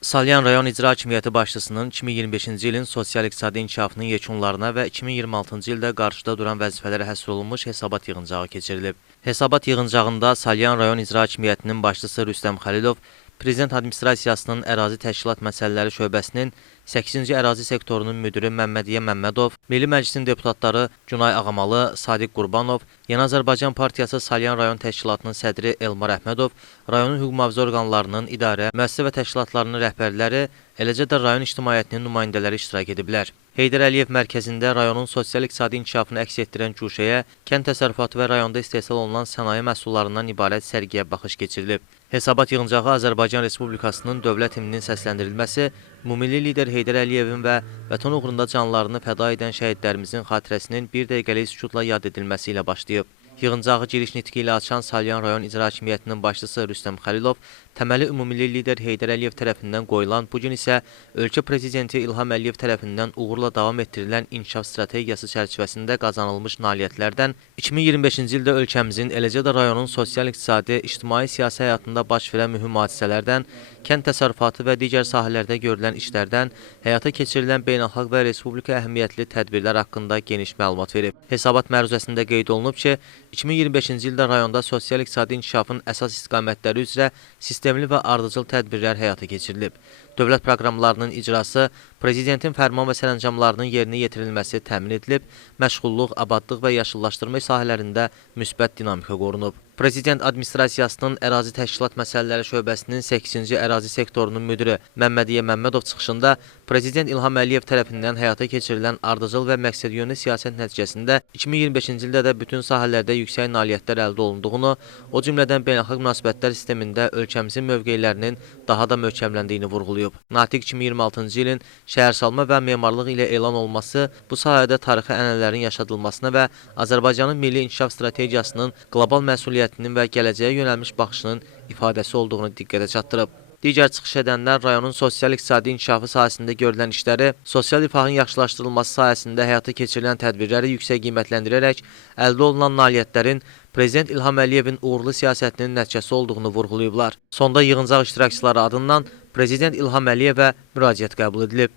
Salyan rayon icra hakimiyyəti başçısının 2025-ci ilin sosial-iqtisadi inkişafının yekunlarına və 2026-cı ildə qarşıda duran vəzifələrə həsr olunmuş hesabat yığıncağı keçirilib. Hesabat yığıncağında Salyan rayon icra hakimiyyətinin başçısı Rüstəm Xəlilov, Prezident Administrasiyasının ərazi təşkilat məsələləri şöbəsinin 8-ci ərazi sektorunun müdiri Məmmədiyyə Məmmədov, Milli Məclisin deputatları Günay Ağamalı, Sadiq Qurbanov, Yeni Azərbaycan Partiyası Salyan rayon təşkilatının sədri Elmar Əhmədov, rayonun hüquq-mühafizə orqanlarının idarə, müəssisə və təşkilatlarının rəhbərləri, eləcə də rayon ictimaiyyətinin nümayəndələri iştirak ediblər. Heydər Əliyev mərkəzində rayonun sosial-iqtisadi inkişafını əks etdirən guşəyə, kənd təsərrüfatı və rayonda istehsal olunan sənaye məhsullarından ibarət sərgiyə baxış keçirilib. Hesabat yığıncağı Azərbaycan Respublikasının dövlət himninin səsləndirilməsi, ümumilli lider Heydər Əliyevin və vətən uğrunda canlarını fəda edən şəhidlərimizin xatirəsinin bir dəqiqəlik sükutla yad edilməsi ilə başlayıb. Yığıncağı giriş nitqi ilə açan Salyan rayon icra hakimiyyətinin başçısı Rüstəm Xəlilov, təməli ümumilli lider Heydər Əliyev tərəfindən qoyulan, bugün isə ölkə prezidenti İlham Əliyev tərəfindən uğurla davam etdirilən inkişaf strategiyası çərçivəsində qazanılmış nailiyyətlərdən 2025-ci ildə ölkəmizin, eləcə də rayonun sosial-iqtisadi, ictimai-siyasi həyatında baş verən mühüm hadisələrdən, kənd təsərrüfatı və digər sahələrdə görülən işlərdən, həyata keçirilən beynəlxalq və respublika əhəmiyyətli tədbirlər haqqında geniş məlumat verib. Hesabat məruzəsində qeyd olunub ki, 2025-ci ildə rayonda sosial-iqtisadi inkişafın əsas istiqamətləri üzrə sistemli və ardıcıl tədbirlər həyata keçirilib. Dövlət proqramlarının icrası, Prezidentin fərman və sərəncamlarının yerinə yetirilməsi təmin edilib, məşğulluq, abadlıq və yaşıllaşdırma sahələrində müsbət dinamika qorunub. Prezident Administrasiyasının ərazi təşkilat məsələləri şöbəsinin 8-ci ərazi sektorunun müdiri Məmmədiyyə Məmmədov çıxışında Prezident İlham Əliyev tərəfindən həyata keçirilən ardıcıl və məqsədyönlü siyasət nəticəsində 2025-ci ildə də bütün sahələrdə yüksək nailiyyətlər əldə olunduğunu, o cümlədən beynəlxalq münasibətlər sistemində ölkəmizin mövqelərinin daha da möhkəmləndiyini vurğulayıb. Natiq 2026-cı ilin şəhərsalma və memarlıq ilə elan olması bu sahədə tarixi ənənələrin yaşadılmasına və Azərbaycanın milli inkişaf strategiyasının qlobal məsuliyyətinin və gələcəyə yönəlmiş baxışının ifadəsi olduğunu diqqətə çatdırıb. Digər çıxış edənlər rayonun sosial-iqtisadi inkişafı sahəsində görülən işləri, sosial rifahın yaxşılaşdırılması sahəsində həyata keçirilən tədbirləri yüksək qiymətləndirərək əldə olunan nailiyyətlərin Prezident İlham Əliyevin uğurlu siyasətinin nəticəsi olduğunu vurğulayıblar. Sonda yığıncaq iştirakçıları adından Prezident İlham Əliyevə müraciət qəbul edilib.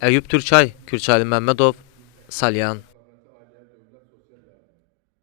Əyyub Türkay, Kürçaylı Məmmədov, Salyan.